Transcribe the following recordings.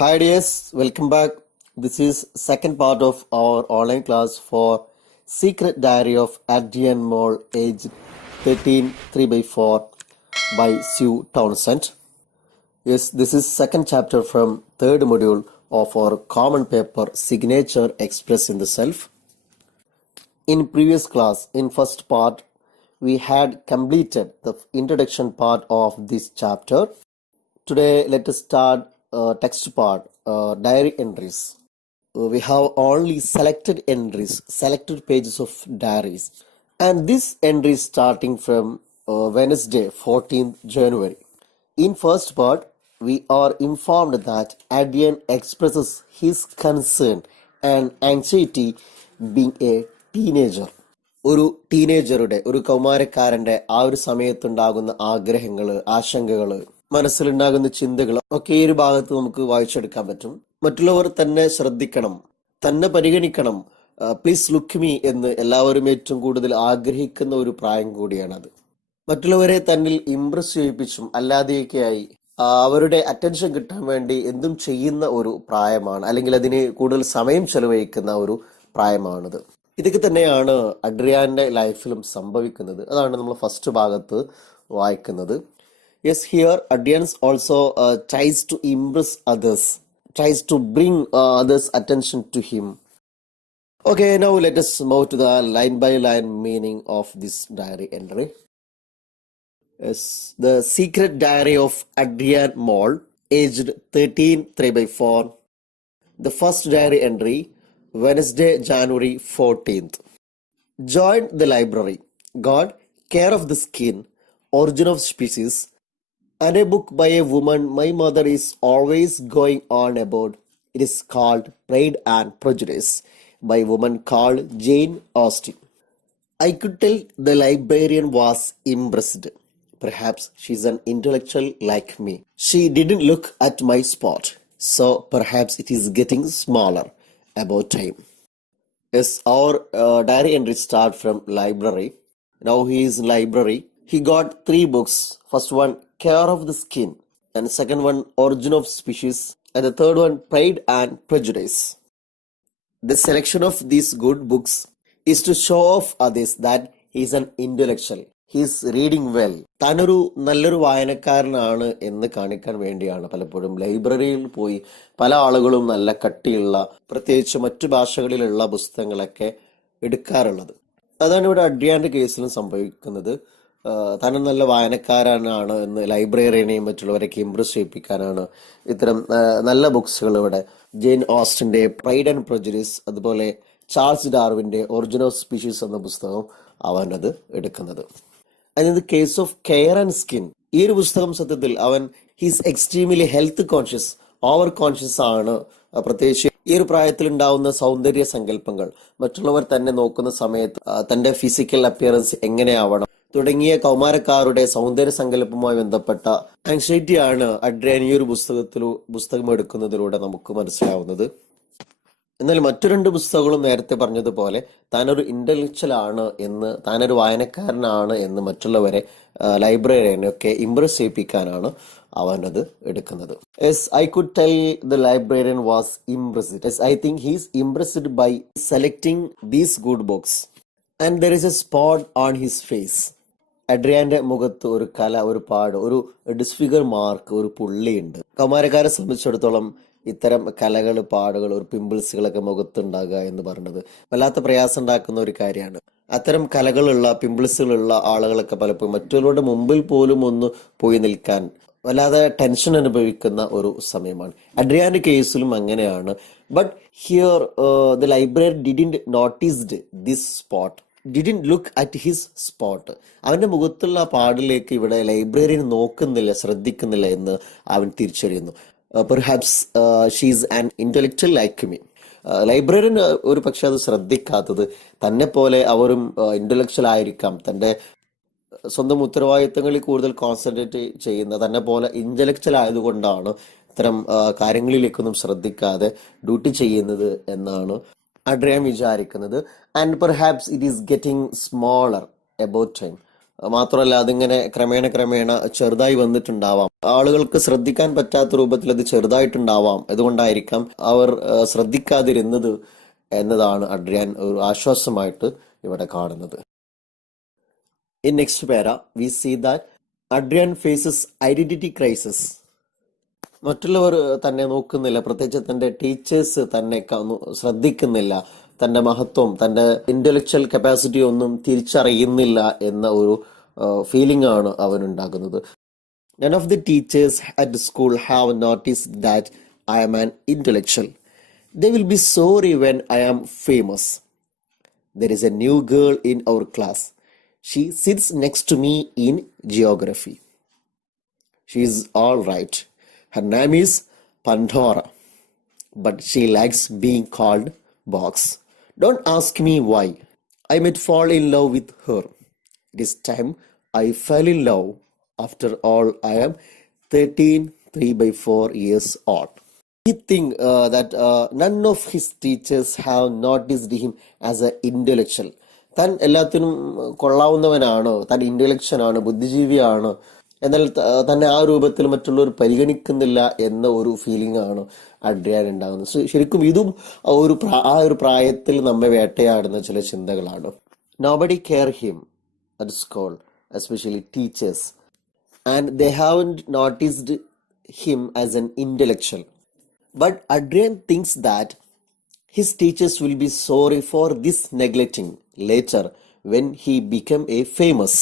Hi dears, welcome back. This is second part of our online class for Secret Diary of Adrian Mole, aged 13, 3 by 4 by Sue Townsend. Yes, this is second chapter from third module of our common paper Signature Express in the Self. In previous class, in first part, we had completed the introduction part of this chapter. Today, let us start text part, diary entries. We have only selected entries, selected pages of diaries. And this entry is starting from Wednesday, 14th January. In first part, we are informed that Adrian expresses his concern and anxiety being a teenager. ഒരു ടീനേജറുടെ ഒരു കൗമാരക്കാരന്റെ ആ ഒരു സമയത്തുണ്ടാകുന്ന ആഗ്രഹങ്ങള്, ആശങ്കകള്, മനസ്സിലുണ്ടാകുന്ന ചിന്തകൾ ഒക്കെ ഈ ഒരു ഭാഗത്ത് നമുക്ക് വായിച്ചെടുക്കാൻ പറ്റും. മറ്റുള്ളവർ തന്നെ ശ്രദ്ധിക്കണം, തന്നെ പരിഗണിക്കണം, പ്ലീസ് ലുക്ക് മീ എന്ന് എല്ലാവരും ഏറ്റവും കൂടുതൽ ആഗ്രഹിക്കുന്ന ഒരു പ്രായം കൂടിയാണത്. മറ്റുള്ളവരെ തന്നിൽ ഇംപ്രസ് ചെയ്യിപ്പിച്ചും അല്ലാതെയൊക്കെയായി അവരുടെ അറ്റൻഷൻ കിട്ടാൻ വേണ്ടി എന്തും ചെയ്യുന്ന ഒരു പ്രായമാണ്, അല്ലെങ്കിൽ അതിന് കൂടുതൽ സമയം ചെലവഴിക്കുന്ന ഒരു പ്രായമാണിത്. ഇതൊക്കെ തന്നെയാണ് അഡ്രിയാന്റെ ലൈഫിലും സംഭവിക്കുന്നത്. അതാണ് നമ്മൾ ഫസ്റ്റ് ഭാഗത്ത് വായിക്കുന്നത്. Yes, here Adrian also tries to impress others, tries to bring others' attention to him. Okay, now let us move to the line-by-line meaning of this diary entry. Yes, the secret diary of Adrian Mole, aged 13, 3 by 4. The first diary entry, Wednesday, January 14th. Joined the library. Got Care of the Skin, Origin of Species, and a book by a woman my mother is always going on about. It is called Pride and Prejudice by a woman called Jane Austen. I could tell the librarian was impressed. Perhaps she's an intellectual like me. She didn't look at my spot, so perhaps it is getting smaller. About time. Yes, our diary entries start from library. Now he is in library. He got 3 books. First one, Care of the Skin, and second one, Origin of Species, and the third one, Pride and Prejudice. The selection of these good books is to show off others that he is an intellectual. He is reading well. താനൊരു നല്ലൊരു വായനക്കാരനാണ് എന്ന് കാണിക്കാൻ വേണ്ടിയാണ് പലപ്പോഴും ലൈബ്രറിയിൽ പോയി പല ആളുകളും നല്ല കട്ടിയുള്ള, പ്രത്യേകിച്ച് മറ്റു ഭാഷകളിലുള്ള പുസ്തകങ്ങളൊക്കെ എടുക്കാറുള്ളത്. അതാണ് ഇവിടെ അഡ്രിയാന്റെ കേസിലും സംഭവിക്കുന്നത്. താൻ നല്ല വായനക്കാരനാണ് എന്ന് ലൈബ്രറിയനെയും മറ്റുള്ളവരൊക്കെ ഇംപ്രസ് ചെയ്യിപ്പിക്കാനാണ് ഇത്തരം നല്ല ബുക്സുകൾ ഇവിടെ ജെയിൻ ഓസ്റ്റിന്റെ പ്രൈഡ് ആൻഡ് പ്രജുഡിസ്, അതുപോലെ ചാൾസ് ഡാർവിന്റെ ഒറിജിൻ ഓഫ് സ്പീഷീസ് എന്ന പുസ്തകം അവനത് എടുക്കുന്നത്. അതിന് case of care and skin, ഈ ഒരു പുസ്തകം സത്യത്തിൽ അവൻ he's extremely health conscious, over conscious ആണ്. പ്രത്യേകിച്ച് ഈ ഒരു പ്രായത്തിൽ ഉണ്ടാവുന്ന സൗന്ദര്യ സങ്കല്പങ്ങൾ, മറ്റുള്ളവർ തന്നെ നോക്കുന്ന സമയത്ത് തന്റെ ഫിസിക്കൽ അപ്പിയറൻസ് എങ്ങനെയാവണം തുടങ്ങിയ കൗമാരക്കാരുടെ സൗന്ദര്യ സങ്കല്പവുമായി ബന്ധപ്പെട്ട ആങ്സൈറ്റിയാണ് അഡ്രിയാൻ ഈ ഒരു പുസ്തകം എടുക്കുന്നതിലൂടെ നമുക്ക് മനസ്സിലാവുന്നത്. എന്നാൽ മറ്റു 2 പുസ്തകങ്ങളും നേരത്തെ പറഞ്ഞതുപോലെ താനൊരു ഇന്റലക്ച്വൽ ആണ് എന്ന്, താനൊരു വായനക്കാരനാണ് എന്ന് മറ്റുള്ളവരെ, ലൈബ്രറിയനൊക്കെ ഇംപ്രസ് ചെയ്യിപ്പിക്കാനാണ് അവനത് എടുക്കുന്നത്. Yes, I could tell the librarian was impressed. Yes, I think he is impressed by selecting these good books. And there is a spot on his face. അഡ്രിയാന്റെ മുഖത്ത് ഒരു കല, ഒരു പാട്, ഒരു ഡിസ്ഫിഗർ മാർക്ക്, ഒരു പുള്ളിയുണ്ട്. കൗമാരക്കാരെ സംബന്ധിച്ചിടത്തോളം ഇത്തരം കലകൾ, പാടുകൾ, ഒരു പിമ്പിൾസുകളൊക്കെ മുഖത്തുണ്ടാകുക എന്ന് പറയുന്നത് വല്ലാത്ത പ്രയാസം ഉണ്ടാക്കുന്ന ഒരു കാര്യമാണ്. അത്തരം കലകളുള്ള, പിമ്പിൾസുകളുള്ള ആളുകളൊക്കെ പലപ്പോഴും മറ്റുള്ളവരുടെ മുമ്പിൽ പോലും ഒന്ന് പോയി നിൽക്കാൻ വല്ലാതെ ടെൻഷൻ അനുഭവിക്കുന്ന ഒരു സമയമാണ്. അഡ്രിയാന്റെ കേസിലും അങ്ങനെയാണ്. But here the library didn't noticed this spot, didn't look at his spot. അവന്റെ മുഖത്തുള്ള പാടിലേക്ക് ഇവിടെ ലൈബ്രറിയൻ നോക്കുന്നില്ല, ശ്രദ്ധിക്കുന്നില്ല എന്ന് അവൻ തിരിച്ചറിയുന്നു. Perhaps she's an intellectual like me. Librarian ഒരു പക്ഷെ അത് ശ്രദ്ധിക്കാത്തത് തന്നെ പോലെ അവരും ഇന്റലക്ച്വൽ ആയിരിക്കാം, തന്റെ സ്വന്തം ഉത്തരവാദിത്തങ്ങളിൽ കൂടുതൽ കോൺസെൻട്രേറ്റ് ചെയ്യുന്ന, തന്നെ പോലെ ഇന്റലക്ച്വൽ ആയതുകൊണ്ടാണ് ഇത്തരം കാര്യങ്ങളിലേക്കൊന്നും ശ്രദ്ധിക്കാതെ ഡ്യൂട്ടി ചെയ്യുന്നത് എന്നാണ് അഡ്രിയാൻ വിചാരിക്കുന്നത്. And perhaps it is getting smaller about time. മാത്രമല്ല അതിങ്ങനെ ക്രമേണ ചെറുതായി വന്നിട്ടുണ്ടാവാം. ആളുകൾക്ക് ശ്രദ്ധിക്കാൻ പറ്റാത്ത രൂപത്തിൽ അത് ചെറുതായിട്ടുണ്ടാവാം. അതുകൊണ്ടായിരിക്കാം അവർ ശ്രദ്ധിക്കാതിരുന്നത് എന്നതാണ് അഡ്രിയാൻ ഒരു ആശ്വാസമായിട്ട് ഇവിടെ കാണുന്നത്. In next para, we see that Adrian faces identity crisis. മറ്റുള്ളവർ തന്നെ നോക്കുന്നില്ല, പ്രത്യേകിച്ച് തന്റെ ടീച്ചേഴ്സ് തന്നെ ശ്രദ്ധിക്കുന്നില്ല, തന്റെ മഹത്വം, തന്റെ ഇന്റലക്ച്വൽ കപ്പാസിറ്റി ഒന്നും തിരിച്ചറിയുന്നില്ല എന്ന ഒരു ഫീലിംഗ് ആണ് അവനുണ്ടാകുന്നത്. None of the teachers at the school have noticed that I am an intellectual. They will be sorry when I am famous. There is a new girl in our class. She sits next to me in geography. She is all right. Her name is Pandora, but she likes being called Box. Don't ask me why. I might fall in love with her. This time I fell in love. After all, I am 13, 3 by 4 years old. He think that none of his teachers have noticed him as an intellectual. താൻ എല്ലാത്തിനും കൊള്ളാവുന്നവനാണ്, താൻ intellectual ആണ്, ബുദ്ധിജീവിയാണ്, എന്നാൽ തന്നെ ആ രൂപത്തിൽ മറ്റുള്ളവർ പരിഗണിക്കുന്നില്ല എന്ന ഒരു ഫീലിംഗ് ആണ് അഡ്രിയാൻ ഉണ്ടാകുന്നത്. ശരിക്കും ഇതും ആ ഒരു പ്രായത്തിൽ നമ്മെ വേട്ടയാടുന്ന ചില ചിന്തകളാണ്. Nobody care him at school, especially teachers, and they haven't noticed him as an intellectual. But Adrian things that his teachers will be sorry for this neglecting later when he become a famous.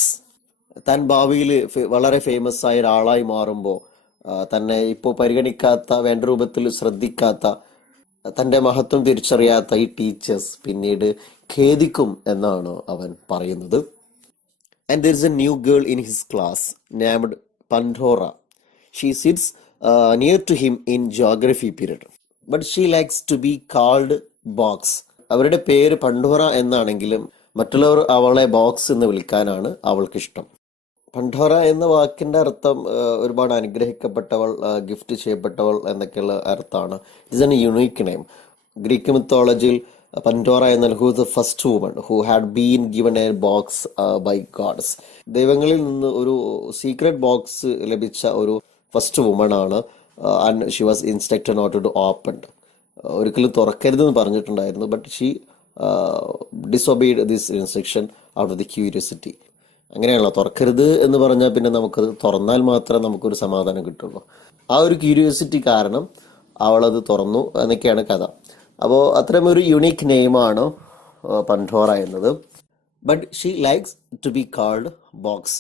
താൻ ഭാവിയിൽ വളരെ famous ആയ ഒരാളായി മാറുമ്പോൾ തന്നെ ഇപ്പോൾ പരിഗണിക്കാത്ത, വേണ്ട രൂപത്തിൽ ശ്രദ്ധിക്കാത്ത, തന്റെ മഹത്വം തിരിച്ചറിയാത്ത ഈ ടീച്ചേഴ്സ് പിന്നീട് ഖേദിക്കും എന്നാണ് അവൻ പറയുന്നത്. And there is a new girl in his class named Pandora. She sits near to him in geography period. But she likes to be called Box. അവരുടെ പേര് പണ്ടോറ എന്നാണെങ്കിലും മറ്റുള്ളവർ അവളെ ബോക്സ് എന്ന് വിളിക്കാനാണ് അവൾക്കിഷ്ടം. പണ്ടോറ എന്ന വാക്കിന്റെ അർത്ഥം ഒരുപാട് അനുഗ്രഹിക്കപ്പെട്ടവൾ, ഗിഫ്റ്റ് ചെയ്യപ്പെട്ടവൾ എന്നൊക്കെയുള്ള അർത്ഥമാണ്. It's an unique name. Greek മിത്തോളജിയിൽ പണ്ടോറ എന്നാൽ who the first woman who had been given a box by gods. ദൈവങ്ങളിൽ നിന്ന് ഒരു സീക്രട്ട് ബോക്സ് ലഭിച്ച ഒരു ഫസ്റ്റ് വുമൺ ആണ്. And she was instructed not to open. ഒരിക്കലും തുറക്കരുതെന്ന് പറഞ്ഞിട്ടുണ്ടായിരുന്നു. But she disobeyed this instruction out of the curiosity. അങ്ങനെയാണല്ലോ, തുറക്കരുത് എന്ന് പറഞ്ഞാൽ പിന്നെ നമുക്കത് തുറന്നാൽ മാത്രമേ നമുക്കൊരു സമാധാനം കിട്ടുള്ളൂ. ആ ഒരു ക്യൂരിയോസിറ്റി കാരണം അവളത് തുറന്നു എന്നൊക്കെയാണ് കഥ. അപ്പോൾ അത്തരമൊരു യുണീക്ക് നെയിമാണ് പണ്ടോറ എന്നത്. But she likes to be called box.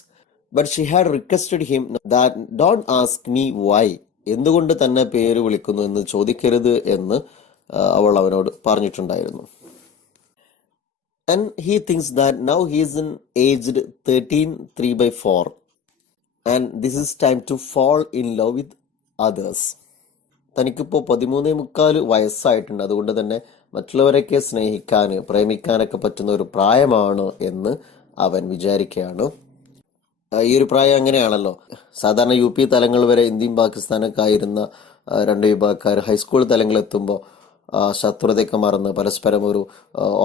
But she had requested him that don't ask me why. എന്തുകൊണ്ട് തന്നെ പേര് വിളിക്കുന്നു എന്ന് ചോദിക്കരുത് എന്ന് അവൾ അവനോട് പറഞ്ഞിട്ടുണ്ടായിരുന്നു. And he thinks that now he is in aged 13, 3 by 4 and this is time to fall in love with others. തനിക്കിപ്പോൾ 13.25 വയസ്സായിട്ടുണ്ട്. അതുകൊണ്ട് തന്നെ മറ്റുള്ളവരൊക്കെ സ്നേഹിക്കാൻ, പ്രേമിക്കാനൊക്കെ പറ്റുന്ന ഒരു പ്രായമാണ് എന്ന് അവൻ വിചാരിക്കുകയാണ്. ഈ ഒരു പ്രായം അങ്ങനെയാണല്ലോ. സാധാരണ UP തലങ്ങൾ വരെ ഇന്ത്യയും പാകിസ്ഥാനൊക്കെ ആയിരുന്ന രണ്ട് വിഭാഗക്കാർ ഹൈസ്കൂൾ തലങ്ങളെത്തുമ്പോൾ ശത്രുതയൊക്കെ മറന്ന് പരസ്പരം ഒരു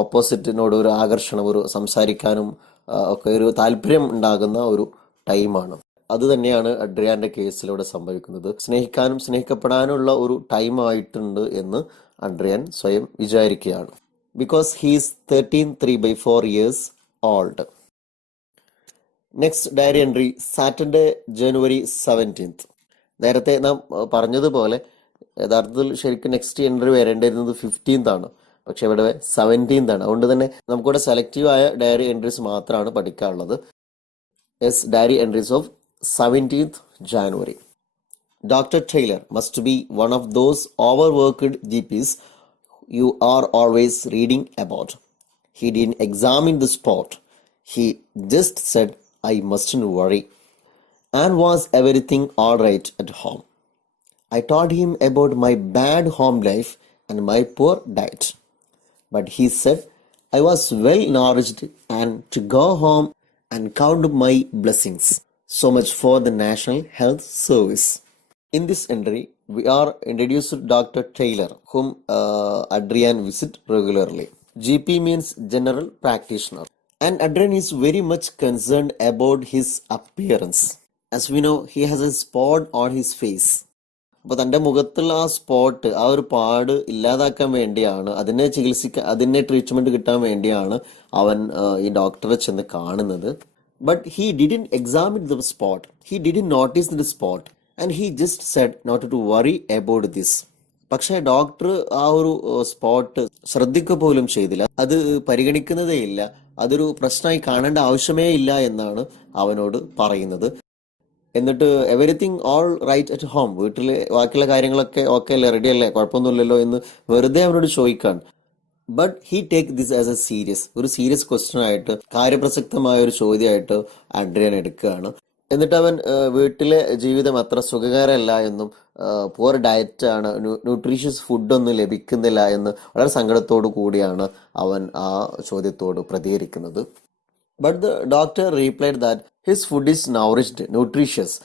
ഓപ്പോസിറ്റിനോട് ഒരു ആകർഷണം, ഒരു സംസാരിക്കാനും ഒക്കെ ഒരു താല്പര്യം ഉണ്ടാകുന്ന ഒരു ടൈമാണ്. അത് തന്നെയാണ് അഡ്രിയാന്റെ കേസിലൂടെ സംഭവിക്കുന്നത്. സ്നേഹിക്കാനും സ്നേഹിക്കപ്പെടാനുള്ള ഒരു ടൈം ആയിട്ടുണ്ട് എന്ന് അഡ്രിയാൻ സ്വയം വിചാരിക്കുകയാണ്. Because he's 13, 3 by 4 years old. Next diary entry Saturday January 17th. നേരത്തെ നാം പറഞ്ഞതുപോലെ യഥാർത്ഥത്തിൽ ശരിക്കും നെക്സ്റ്റ് എൻട്രി വരേണ്ടിരുന്നത് 15th ആണ്. പക്ഷെ ഇവിടെ 17th ആണ്. അതുകൊണ്ട് തന്നെ നമുക്കിവിടെ സെലക്റ്റീവ് ആയ ഡയറി എൻട്രീസ് മാത്രമാണ് പഠിക്കാനുള്ളത്. Diary entries of 17th January. Dr. Taylor must be one of those overworked GPs you are always reading about. He didn't examine the spot. He just said, I mustn't worry. And was everything all right at home? I told him about my bad home life and my poor diet. But he said I was well nourished and to go home and count my blessings. So much for the National Health Service. In this entry, we are introduced to Dr. Taylor, whom Adrian visits regularly. GP means General Practitioner. And Adrian is very much concerned about his appearance. As we know, he has a spot on his face. അപ്പോൾ തൻ്റെ മുഖത്തുള്ള ആ spot, ആ ഒരു പാട് ഇല്ലാതാക്കാൻ വേണ്ടിയാണ്, അതിനെ treatment കിട്ടാൻ വേണ്ടിയാണ് അവൻ ഈ ഡോക്ടറെ ചെന്ന് കാണുന്നത്. But he didn't examine the spot, he didn't notice the spot and he just said not to worry about this. പക്ഷേ ഡോക്ടർ ആ ഒരു സ്പോട്ട് ശ്രദ്ധിക്കുക പോലും ചെയ്തില്ല, അത് പരിഗണിക്കുന്നതേ ഇല്ല, അതൊരു പ്രശ്നമായി കാണേണ്ട ആവശ്യമേ ഇല്ല എന്നാണ് അവനോട് പറയുന്നത്. എന്നിട്ട് everything all right at home, വീട്ടിലെ ബാക്കിയുള്ള കാര്യങ്ങളൊക്കെ ഓക്കെ അല്ലേ, റെഡി അല്ലേ, കുഴപ്പമൊന്നുമില്ലല്ലോ എന്ന് വെറുതെ അവനോട് ചോദിക്കാൻ. But he take this as A serious, ഒരു സീരിയസ് ക്വസ്റ്റ്യൻ ആയിട്ട്, കാര്യപ്രസക്തമായ ഒരു ചോദ്യമായിട്ട് ആഡ്രിയൻ എടുക്കുകയാണ്. എന്നിട്ട് അവൻ വീട്ടിലെ ജീവിതം അത്ര സുഖകരമല്ല എന്നും പുവർ ഡയറ്റ് ആണ്, ന്യൂട്രീഷ്യസ് ഫുഡൊന്നും ലഭിക്കുന്നില്ല എന്ന് വളരെ സങ്കടത്തോടു കൂടിയാണ് അവൻ ആ ചോദ്യത്തോട് പ്രതികരിക്കുന്നത്. But the doctor replied that his food is nourished, nutritious,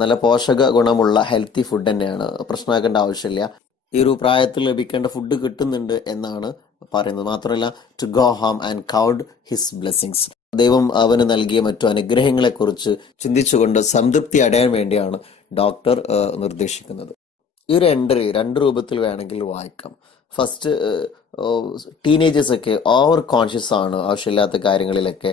നല്ല പോഷക ഗുണമുള്ള ഹെൽത്തി ഫുഡ് തന്നെയാണ്, പ്രശ്നമാക്കേണ്ട ആവശ്യമില്ല, ഈ ഒരു പ്രായത്തിൽ ലഭിക്കേണ്ട ഫുഡ് കിട്ടുന്നുണ്ട് എന്നാണ് പറയുന്നത്. മാത്രമല്ല to go home and count his blessings, ദൈവം അവന് നൽകിയ മറ്റു അനുഗ്രഹങ്ങളെ കുറിച്ച് ചിന്തിച്ചുകൊണ്ട് സംതൃപ്തി അടയാൻ വേണ്ടിയാണ് ഡോക്ടർ നിർദ്ദേശിക്കുന്നത്. ഈ ഒരു എൻട്രി രണ്ട് രൂപത്തിൽ വേണമെങ്കിൽ വായിക്കാം. ഫസ്റ്റ്, ടീനേജേഴ്സ് ഒക്കെ ഓവർ കോൺഷ്യസ് ആണ്, ആവശ്യമില്ലാത്ത കാര്യങ്ങളിലൊക്കെ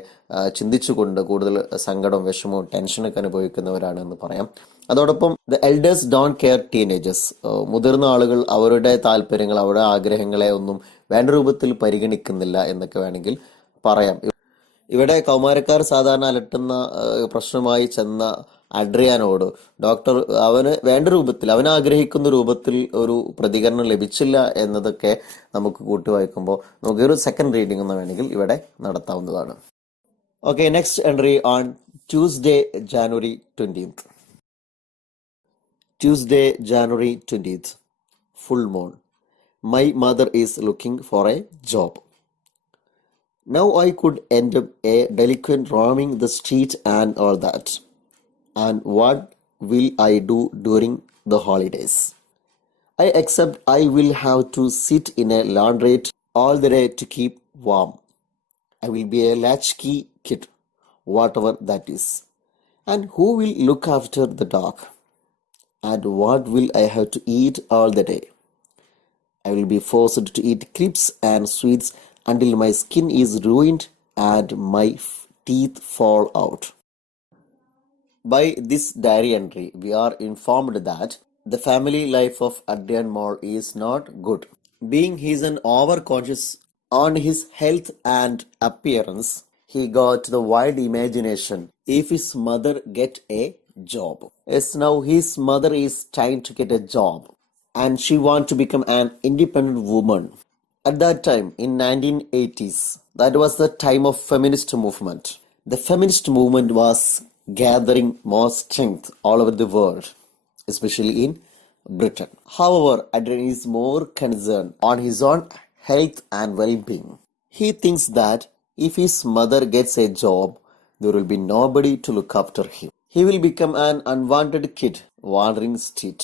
ചിന്തിച്ചുകൊണ്ട് കൂടുതൽ സങ്കടവും വിഷമവും ടെൻഷനൊക്കെ അനുഭവിക്കുന്നവരാണ് എന്ന് പറയാം. അതോടൊപ്പം the elders don't care teenagers, മുതിർന്ന ആളുകൾ അവരുടെ താല്പര്യങ്ങൾ, അവരുടെ ആഗ്രഹങ്ങളെ ഒന്നും വേണ്ട രൂപത്തിൽ പരിഗണിക്കുന്നില്ല എന്നൊക്കെ വേണമെങ്കിൽ പറയാം. ഇവിടെ കൗമാരക്കാർ സാധാരണ അലട്ടുന്ന പ്രശ്നമായി ചെന്ന അഡ്രിയാനോട് ഡോക്ടർ അവന് വേണ്ട രൂപത്തിൽ, അവൻ ആഗ്രഹിക്കുന്ന രൂപത്തിൽ ഒരു പ്രതികരണം ലഭിച്ചില്ല എന്നതൊക്കെ നമുക്ക് കൂട്ടി വായിക്കുമ്പോൾ നമുക്കൊരു സെക്കൻഡ് റീഡിംഗ് എന്ന് വേണമെങ്കിൽ ഇവിടെ നടത്താവുന്നതാണ്. Okay, next entry on Tuesday January 20th. Tuesday, January 20th. Full moon. My mother is looking for a job. Now I could end up a delinquent roaming the street and all that. And what will I do during the holidays? I accept I will have to sit in a laundrette all the day to keep warm. I will be a latchkey kid, whatever that is. And who will look after the dog? And what will I have to eat all the day? I will be forced to eat crisps and sweets until my skin is ruined and my teeth fall out. By this diary entry, we are informed that the family life of Adrian Moore is not good. Being he is an overcautious on his health and appearance, he got the wild imagination if his mother get a job. Yes, now his mother is trying to get a job and she wants to become an independent woman. At that time, in 1980s, that was the time of feminist movement. The feminist movement was gathering more strength all over the world, especially in Britain. However, Adrian is more concerned on his own health and well-being. He thinks that if his mother gets a job, there will be nobody to look after him. He will become an unwanted kid wandering street.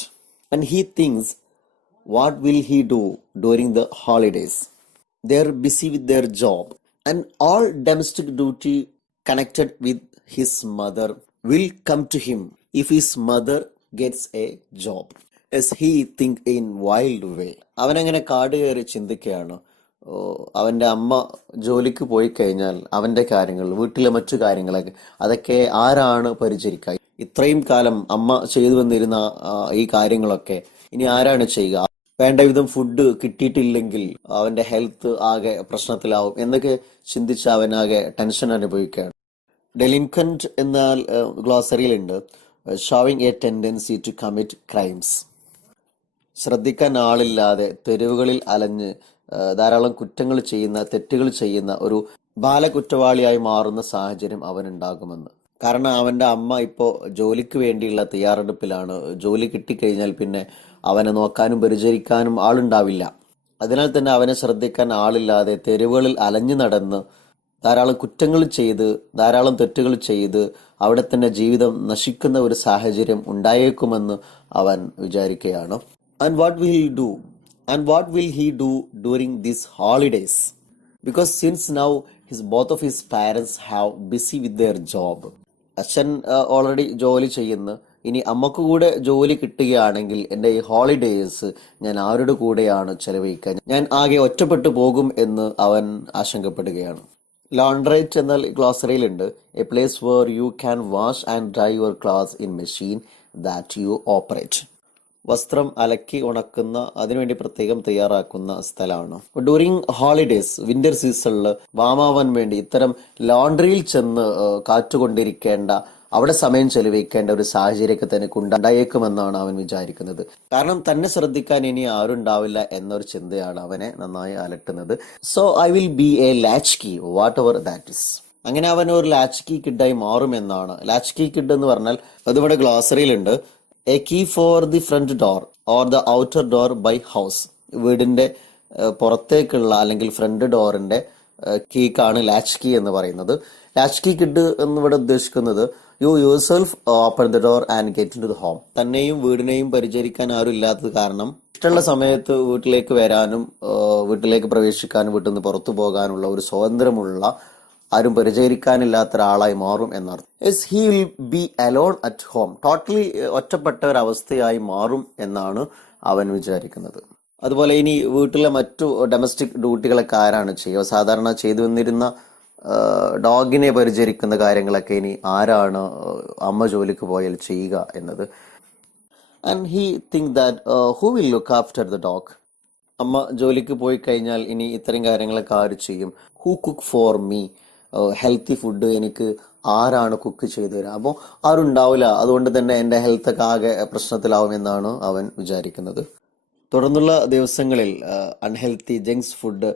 And he thinks, what will he do during the holidays? They are busy with their job. And all domestic duty connected with his mother will come to him if his mother gets a job. As he think in wild way. അവനങ്ങനെ കാട് കയറി ചിന്തിക്കുകയാണ്. അവൻ്റെ അമ്മ ജോലിക്ക് പോയി കഴിഞ്ഞാൽ അവൻ്റെ കാര്യങ്ങൾ, വീട്ടിലെ മറ്റു കാര്യങ്ങളൊക്കെ അതൊക്കെ ആരാണ് പരിചരിക്കുക? ഇത്രയും കാലം അമ്മ ചെയ്തു വന്നിരുന്ന ഈ കാര്യങ്ങളൊക്കെ ഇനി ആരാണ് ചെയ്യുക? വേണ്ട വിധം ഫുഡ് കിട്ടിയിട്ടില്ലെങ്കിൽ അവൻ്റെ ഹെൽത്ത് ആകെ പ്രശ്നത്തിലാവും എന്നൊക്കെ ചിന്തിച്ച് അവനാകെ ടെൻഷൻ അനുഭവിക്കുകയാണ്. ഡെലിൻക്വന്റ് എന്നാൽ ഗ്ലോസറിയിലുണ്ട് showing a tendency to commit crimes. ശ്രദ്ധിക്കാൻ ആളില്ലാതെ തെരുവുകളിൽ അലഞ്ഞ് ധാരാളം കുറ്റങ്ങൾ ചെയ്യുന്ന, തെറ്റുകൾ ചെയ്യുന്ന ഒരു ബാലകുറ്റവാളിയായി മാറുന്ന സാഹചര്യം അവനുണ്ടാകുമെന്ന്. കാരണം അവൻ്റെ അമ്മ ഇപ്പോൾ ജോലിക്ക് വേണ്ടിയുള്ള തയ്യാറെടുപ്പിലാണ്. ജോലി കിട്ടിക്കഴിഞ്ഞാൽ പിന്നെ അവനെ നോക്കാനും പരിചരിക്കാനും ആളുണ്ടാവില്ല. അതിനാൽ തന്നെ അവനെ ശ്രദ്ധിക്കാൻ ആളില്ലാതെ തെരുവുകളിൽ അലഞ്ഞു നടന്ന് ധാരാളം കുറ്റങ്ങൾ ചെയ്ത്, ധാരാളം തെറ്റുകൾ ചെയ്ത് അവിടെ തന്നെ ജീവിതം നശിക്കുന്ന ഒരു സാഹചര്യം ഉണ്ടായേക്കുമെന്ന് അവൻ വിചാരിക്കുകയാണ്. And what will he do? And what will he do during these holidays? Because since now both of his parents have busy with their job. അച്ഛൻ ഓൾറെഡി ജോലി ചെയ്യുന്നു. ഇനി അമ്മക്ക് കൂടെ ജോലി കിട്ടുകയാണെങ്കിൽ എൻ്റെ ഈ ഹോളിഡേയ്സ് ഞാൻ ആരുടെ കൂടെയാണ് ചെലവഴിക്കുക, ഞാൻ ആകെ ഒറ്റപ്പെട്ടു പോകും എന്ന് അവൻ ആശങ്കപ്പെടുകയാണ്. ലോണ്ട്രേറ്റ് എന്നാൽ ഗ്ലോസറിയിലുണ്ട്, a place where you can wash and dry your clothes in machine that you operate. വസ്ത്രം അലക്കി ഉണക്കുന്ന, അതിനുവേണ്ടി പ്രത്യേകം തയ്യാറാക്കുന്ന സ്ഥലമാണ്. ഡ്യൂറിങ് ഹോളിഡേയ്സ്, വിന്റർ സീസണിൽ വാമാവാൻ വേണ്ടി ഇത്തരം ലോണ്ടറിയിൽ ചെന്ന് കാറ്റുകൊണ്ടിരിക്കേണ്ട, അവിടെ സമയം ചെലവഴിക്കേണ്ട ഒരു സാഹചര്യമൊക്കെ തനിക്ക് ഉണ്ടായേക്കുമെന്നാണ് അവൻ വിചാരിക്കുന്നത്. കാരണം തന്നെ ശ്രദ്ധിക്കാൻ ഇനി ആരുണ്ടാവില്ല എന്നൊരു ചിന്തയാണ് അവനെ നന്നായി അലട്ടുന്നത്. So I will be a latch key whatever that is. അങ്ങനെ അവൻ ഒരു ലാച്ച് കീ കിഡായി മാറുമെന്നാണ്. ലാച്ച് കീ കിഡ് എന്ന് പറഞ്ഞാൽ അതിവിടെ ഗ്ലോസറിയിലുണ്ട്, a key for the front door or the outer door by house. വീടിന്റെ പുറത്തേക്കുള്ള അല്ലെങ്കിൽ ഫ്രണ്ട് ഡോറിന്റെ കീക്കാണ് ലാച്ച് കീ എന്ന് പറയുന്നത്. ലാച്ച് കീ കിഡ് എന്നിവിടെ ഉദ്ദേശിക്കുന്നത് you yourself open the door and get into the home. തന്നെയും വീടിനെയും പരിചരിക്കാൻ ആരും ഇല്ലാത്തത് കാരണം ഇഷ്ടമുള്ള സമയത്ത് വീട്ടിലേക്ക് വരാനും വീട്ടിലേക്ക് പ്രവേശിക്കാനും വീട്ടിൽ നിന്ന് പുറത്തു പോകാനുള്ള ഒരു സ്വാതന്ത്ര്യമുള്ള, ആരും പരിചരിക്കാനില്ലാത്ത ഒരാളായി മാറും എന്നർത്ഥം. Yes, he will be alone at home. Totally ഒറ്റപ്പെട്ട ഒരവസ്ഥയായി മാറും എന്നാണ് അവൻ വിചാരിക്കുന്നത്. അതുപോലെ ഇനി വീട്ടിലെ മറ്റു ഡൊമസ്റ്റിക് ഡ്യൂട്ടികളൊക്കെ ആരാണ് ചെയ്യുക? സാധാരണ ചെയ്തു വന്നിരുന്ന ഡോഗിനെ പരിചരിക്കുന്ന കാര്യങ്ങളൊക്കെ ഇനി ആരാണ് അമ്മ ജോലിക്ക് പോയാൽ ചെയ്യുക എന്നത്. And he think that who will look after the dog. അമ്മ ജോലിക്ക് പോയി കഴിഞ്ഞാൽ ഇനി ഇത്തരം കാര്യങ്ങളൊക്കെ ആര് ചെയ്യും? Who cook for me? Healthy food എനിക്ക് ആരാണ് കുക്ക് ചെയ്തു തരാം? അപ്പോൾ ആരുണ്ടാവില്ല. അതുകൊണ്ട് തന്നെ എൻ്റെ ഹെൽത്തൊക്കെ ആകെ പ്രശ്നത്തിലാവുമെന്നാണ് അവൻ വിചാരിക്കുന്നത്. തുടർന്നുള്ള ദിവസങ്ങളിൽ അൺഹെൽത്തി ജങ്ക്സ് ഫുഡ്,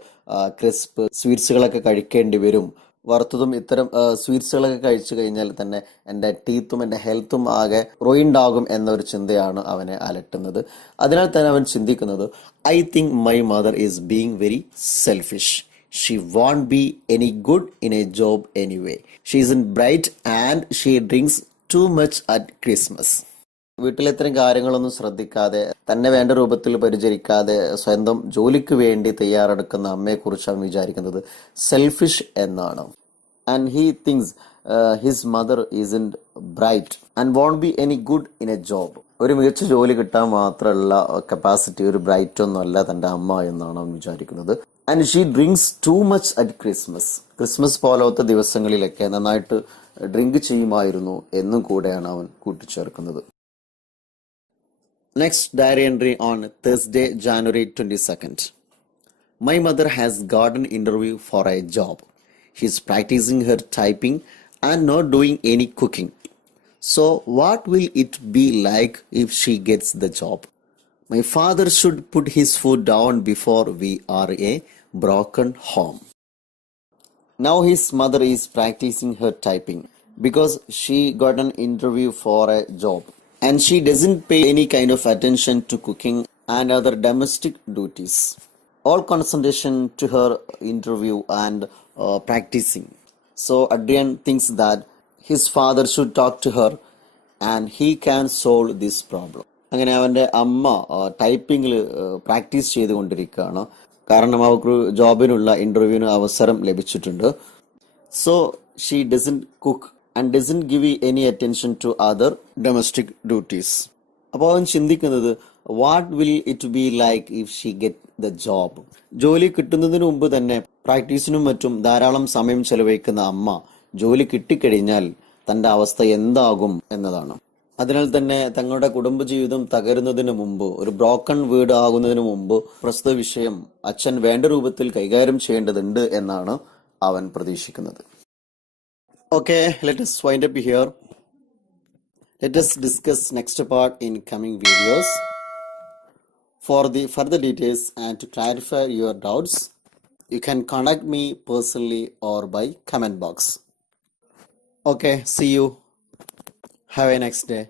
ക്രിസ്പ് സ്വീറ്റ്സുകളൊക്കെ കഴിക്കേണ്ടി വരും. വറുത്തതും ഇത്തരം സ്വീറ്റ്സുകളൊക്കെ കഴിച്ചു കഴിഞ്ഞാൽ തന്നെ എൻ്റെ ടീത്തും എൻ്റെ ഹെൽത്തും ആകെ റോയിൻഡ് ആകും എന്നൊരു ചിന്തയാണ് അവനെ അലട്ടുന്നത്. അതിനാൽ തന്നെ അവൻ ചിന്തിക്കുന്നത്, I think my mother is being very selfish. She won't be any good in a job anyway. She isn't bright and she drinks too much at Christmas. വീട്ടിലെ ഇത്തരം കാര്യങ്ങളൊന്നും ശ്രദ്ധിക്കാതെ, തന്നെ വേണ്ട രൂപത്തിൽ പരിചരിക്കാതെ സ്വന്തം ജോലിക്ക് വേണ്ടി തയ്യാറെടുക്കുന്ന അമ്മയെക്കുറിച്ച് അവൻ വിചാരിക്കുന്നത് സെൽഫിഷ് എന്നാണ്. And he thinks his mother isn't bright and won't be any good in a job. ഒരു മികച്ച ജോലി കിട്ടാൻ മാത്രമുള്ള കപ്പാസിറ്റി, ഒരു ബ്രൈറ്റ് ഒന്നും അല്ല തൻ്റെ അമ്മ എന്നാണ് അവൻ വിചാരിക്കുന്നത്. And she drinks too much at Christmas. Christmas പോലത്തെ ദിവസങ്ങളിലൊക്കെ നന്നായിട്ട് ഡ്രിങ്ക് ചെയ്യുമായിരുന്നു എന്നും കൂടെയാണ് അവൻ കൂട്ടിച്ചേർക്കുന്നത്. Next diary entry on Thursday, January 22nd. My mother has got an interview for a job. She's practicing her typing and not doing any cooking. So what will it be like if she gets the job? My father should put his foot down before we are a broken home. Now his mother is practicing her typing because she got an interview for a job and she doesn't pay any kind of attention to cooking and other domestic duties. All concentration to her interview and practicing. So Adrian thinks that his father should talk to her and he can solve this problem. അങ്ങനെ അവൻ്റെ അമ്മ ടൈപ്പിങ്ങിൽ practice ചെയ്തുകൊണ്ടിരിക്കുകയാണ്. കാരണം അവർക്ക് ജോബിനുള്ള ഇൻ്റർവ്യൂവിന് അവസരം ലഭിച്ചിട്ടുണ്ട്. So she doesn't cook and doesn't give any attention to other domestic duties. അപ്പോൾ അവൻ ചിന്തിക്കുന്നത്, what will it be like if she get the job. ജോലി കിട്ടുന്നതിന് മുമ്പ് തന്നെ പ്രാക്ടീസിനും മറ്റും ധാരാളം സമയം ചെലവഴിക്കുന്ന അമ്മ ജോലി കിട്ടിക്കഴിഞ്ഞാൽ തൻ്റെ അവസ്ഥ എന്താകും എന്നതാണ്. അതിനാൽ തന്നെ തങ്ങളുടെ കുടുംബജീവിതം തകരുന്നതിന് മുമ്പ്, ഒരു ബ്രോക്കൺ വീട് ആകുന്നതിന് മുമ്പ് പ്രസ്തുത വിഷയം അച്ഛൻ വേണ്ട രൂപത്തിൽ കൈകാര്യം ചെയ്യേണ്ടതുണ്ട് എന്നാണ് അവൻ പ്രതീക്ഷിക്കുന്നത്. Okay, let us wind up here. Let us discuss next part in coming videos. For the further details and to clarify your doubts, you can contact me personally or by comment box. Okay, see you. Have a nice day.